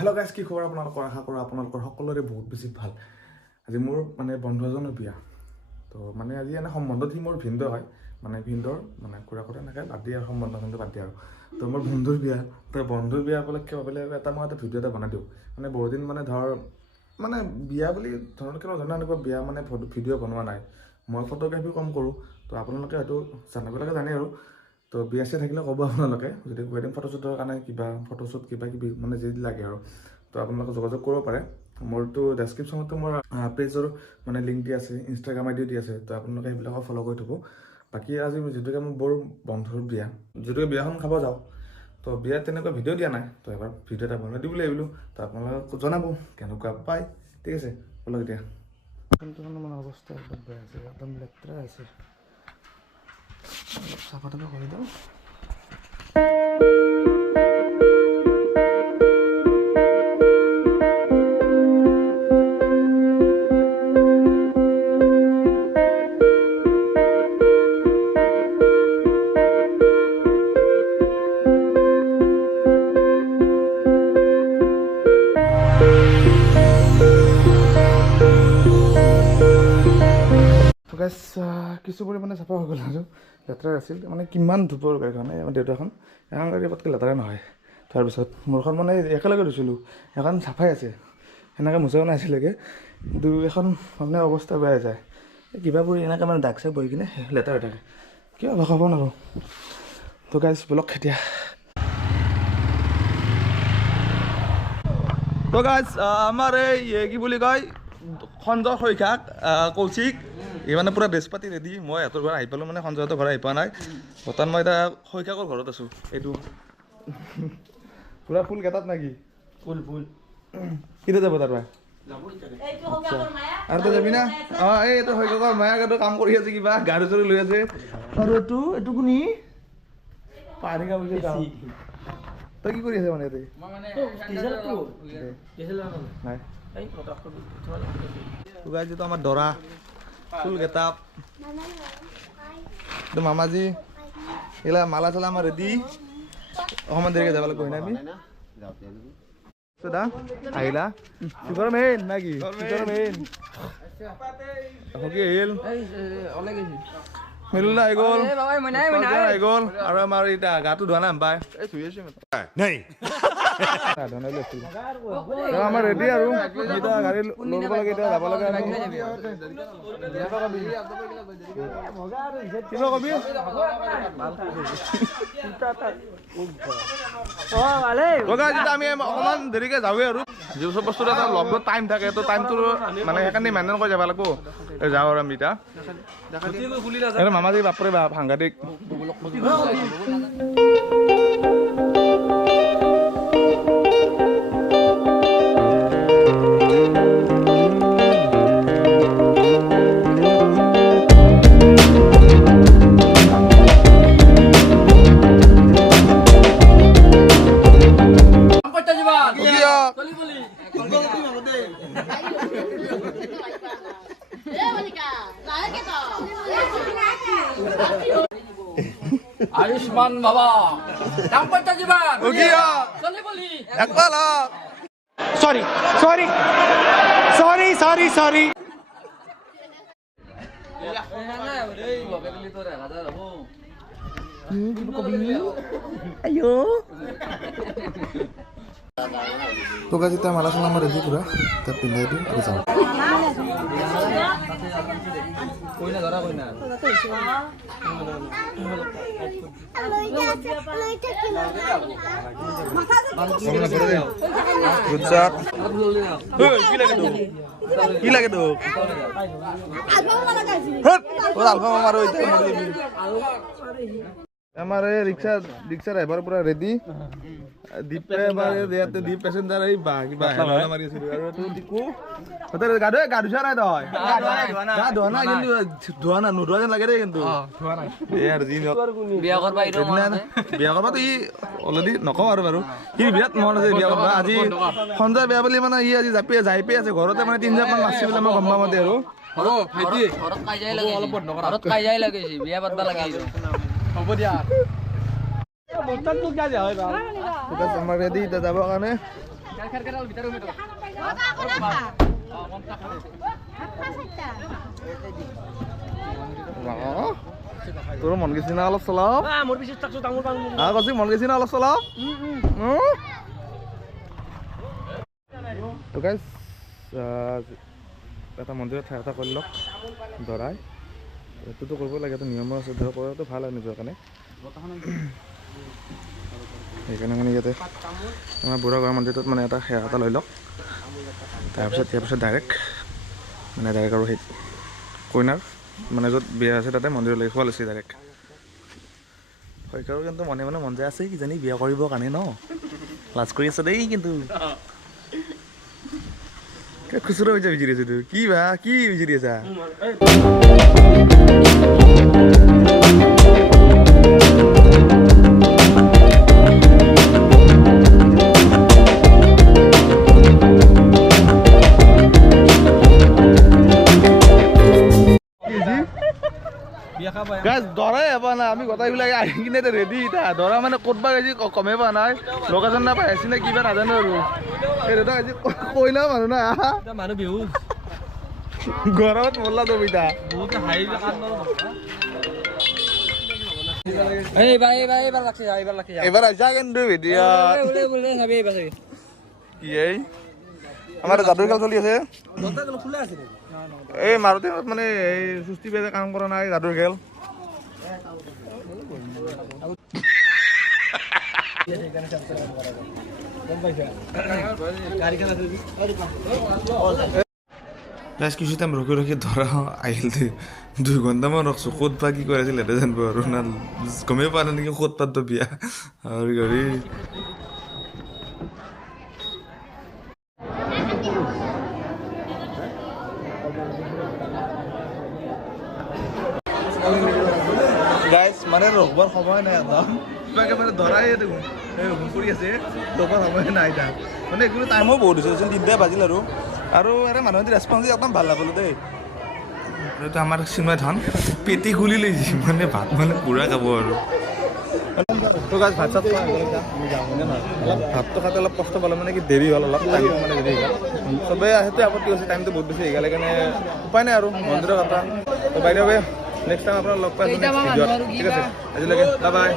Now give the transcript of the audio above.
Hello' guys, কি খবৰ আপোনালোকৰ? আশা কৰোঁ আপোনালোকৰ সকলোৰে বহুত বেছি ভাল। আজি মোৰ মানে বন্ধু এজনৰ বিয়া। তো মানে আজি এনে সম্বন্ধত সি মোৰ ভিনদেউ হয়, মানে ভিনদেউৰ মানে খুৰা খুৰা এনেকৈ বাদ দিয়ে আৰু সম্বন্ধ কিন্তু বাদ দিয়ে আৰু। তো মোৰ বন্ধুৰ বিয়া, তো বন্ধুৰ বিয়া উপলক্ষে ভাবিলে মই এটা ভিডিঅ' এটা বনাই দিওঁ। মানে বহুদিন মানে মানে বিয়া বুলি ধৰণকৈ নজনা এনেকুৱা বিয়া মানে ভিডিঅ' বনোৱা নাই। মই ফটোগ্ৰাফী কম কৰোঁ, তো আপোনালোকে হয়তো জানিবলৈকে জানে আৰু। তো বিয়া চিয়া থাকিলে ক'ব আপোনালোকে, যদি ৱেডিং ফটোশ্বুটৰ কাৰণে কিবা ফটোশ্বুট কিবা কিবি মানে যি লাগে আৰু, তো আপোনালোকে যোগাযোগ কৰিব পাৰে। মোৰতো ডেছক্ৰিপশ্যনতো মোৰ পেজৰ মানে লিংক দি আছে, ইনষ্টাগ্ৰাম আইডিও দি আছে, তো আপোনালোকে সেইবিলাকক ফ'ল' কৰি থ'ব। বাকী আজি যিটোকে মোৰ বৰ বন্ধুৰ বিয়া, যিটোকে বিয়াখন খাব যাওঁ, তো বিয়াত তেনেকুৱা ভিডিঅ' দিয়া নাই, তো এবাৰ ভিডিঅ' এটা বনাই দিবলৈ আহিলোঁ। তো আপোনালোকে জনাব কেনেকুৱা পায়, ঠিক আছে? ব'লক এতিয়া। মানে অৱস্থা একদম বেয়া আছে, একদম লেতেৰা আছে, চাফা তাফা কৰি দিওঁ। কিছু পৰিমাণে চাফা হৈ গ'ল আৰু লেতেৰা আছিল, মানে কিমান ধূপৰ গাড়ীখন, আমাৰ দেউতাখন এখন গাড়ী পটকৈ লেতেৰা নহয়। তাৰপিছত মোৰখন মানে একেলগে ধুইছিলোঁ, এখন চাফাই আছে, সেনেকৈ মোচাও নাছিলেগৈ, কিন্তু এখন মানে অৱস্থা বেয়া হৈ যায়। কিবা পৰি এনেকৈ মানে দাগ চাগ বহি কিনে লেতেৰা হৈ থাকে, কিয় খাব নোৱাৰোঁ। তো গাইজ ব'লক এতিয়া। তো গাইজ আমাৰ এই কি বুলি কয় সঞ্জয় শইকীয়াক কৌশিক এই মানে পুৰা ড্ৰেছ পাতি ৰেডি। মই সিহঁতৰ ঘৰত আহি পালোঁ, মানে সঞ্জয়হঁতৰ ঘৰত আহি পোৱা নাই। বৰ্তমান মই এতিয়া শইকীয়াকৰ ঘৰত আছোঁ। এইটো পুৰা ফুল গেটাত নেকি? ফুল কেতিয়া যাব তাৰ পৰা? আৰু তই যাবি না? অঁ, এইটো শইকীয়াকৰ মায়াক কাম কৰি আছে, কিবা গাড়ী চাড়ী লৈ আছে। আৰু এইটো কোনি পাহাৰী গাঁও বুলি যাওঁ। তই কি কৰি আছে মানে ইয়াতে? নাই যিটো আমাৰ দৰা ফুল গেটাপ, এইটো মামাজী, এইগিলা মালা চালা আমাৰ ৰেডি। অকণমান দেৰিকৈ যাব লাগিব আমি। আহিলা চুপাৰ মেইন নাকি? চুপাৰ মেইন হকি আহিল, মিলুলা আহি গ'ল, আহি গ'ল। আৰু আমাৰ এতিয়া গাটো ধোৱা নাই পাই, ধুই আছো আমাৰ ৰেডি আৰু এতিয়া গাড়ী ল'ব লাগে, এতিয়া যাব লাগে। কিবা কবি আমি অকণমান দেৰিকৈ যাওঁৱে আৰু, যিটো চব বস্তু এটা লগত টাইম থাকে, তো টাইমটো মানে সেইকাৰণে মেইনটেইন কৰি যাব লাগিব। যাওঁ আৰু আমি এতিয়া মামাজী বাপৰে বাপ সাংঘাতিক। আয়ুষ্মান বাবা দাম্পত্য জীবন চলে বলি একবাৰ সৰি সৰি সৰি সৰি সৰি তো গাছ এতিয়া মালা চালা আমাৰ ৰেডি পুৰা, তাত পিন্ধাই দিওঁ আৰু যাওঁ। কি লাগে তোক? আমাৰ এই ৰিক্সা ড্ৰাইভাৰ পুৰা ৰেডি। দীপে ইয়াতে দীপ পেচেঞ্জাৰ এই বা কিবা মাৰি আছিলো। আৰু এইটো টিকু গা ধুইছা নাই? তই গা ধোৱা নাই, কিন্তু ধোৱা নাই, নোধোৱা যেন লাগে দেই। কিন্তু বিয়া কৰবা ই অলৰেডি নকওঁ আৰু বাৰু, সি বিৰাট মন আছে বিয়া কৰবা। আজি সঞ্জয় বিয়া বুলি মানে ই আজি যাই পাই আছে ঘৰতে, মানে 3 জাপমান মাৰছি বোলে, মই গম পাওঁ মতে আৰু। হ'ব দিয়া আমাৰ ৰেডি এতিয়া যাবৰ কাৰণে। খেৰ ভিতৰত উঠি তোৰ মন গৈছে না অলপ চলপ মোৰ পিছত তাকছো ডাঙৰ পাং কৈছি মন গৈছে না অলপ চলপ তো গাইজ এটা মন্দিৰত ঠাই এটা কৰি লওক দৰাই এইটোতো কৰিব লাগে, এইটো নিয়মৰ আছে, ধৰ কৰাটো ভাল হয় নিজৰ কাৰণে। সেইকাৰণে মানে ইয়াতে আমাৰ বুঢ়া গড় মন্দিৰটোত মানে এটা সেৱা এটা লৈ লওক। তাৰপিছত ইয়াৰ পিছত ডাইৰেক্ট আৰু সেই কইনাৰ মানে য'ত বিয়া আছে তাতে মন্দিৰলৈ খোৱা লৈছে ডাইৰেক্ট। শইকীয়াৰো কিন্তু মনে মনে মন যায় আছে কিজানি বিয়া কৰিবৰ কাৰণে ন, লাজ কৰি আছে দেই কিন্তু খুচুৰা হৈ যায় বিচাৰি আছো কি বা কি বিচাৰি আছা? দৰাই হেবা নাই আমি গোটাইবিলাক আহি কিনে ৰেডি এতিয়া দৰা মানে ক'তবা আজি কমে পোৱা নাই, লোকেশ্যন নাপাই আহিছে নে কিবা নাজানো আৰু এই দাদা আজি কইনা মানুহ না মানুহ বিহু গৰমত মল্লা তো বিতা এবাৰ আহিছা কিন্তু ভিডিঅ কি এই আমাৰ যাদুৰ খেল চলি আছে এই মাৰুতি মানে এই সুস্থি বেজে কাম কৰা নাই যাদুৰ খেল কিছু টাইম ৰখি ৰখি ধৰা আহিল 2 ঘণ্টামান ৰখছো ক'ত বা কি কৰি আছিল এতে জানিব আৰু না গমেই পোৱা নাই নেকি ক'ত পাত বিয়া আৰু গাড়ী গাইজ মানে ৰখবৰ সময় নাই কিবাকে মানে ধৰাই দেখোন কৰি আছে ৰখবৰ সময় নাই তাত মানে একো টাইমো বহুত হৈছে 3টা বাজিল আৰু এৰে মানুহে ৰেছপন্স একদম ভাল নাপালোঁ দেই। এইটো আমাৰ চিন্ময় ধন পেটি খুলি লৈছে মানে ভাত মানে পুৰা খাব আৰু ভাত চাত ভাতটো খাতে অলপ কষ্ট পালোঁ মানে কি দেৰি হ'ল অলপ টাইম মানে দেৰি হ'ল চবেই সেইটোৱে আপত্তি হৈছে টাইমটো বহুত বেছি সেইকাৰণে সেইকাৰণে উপায় নাই আৰু মন্দিৰৰ কথা তো বাইদেউ নেক্সট টাইম আপোনাক লগ পাই আছোঁ নেক্সট ভিডিঅ'ত ঠিক আছে আজিলৈকে বাই বাই।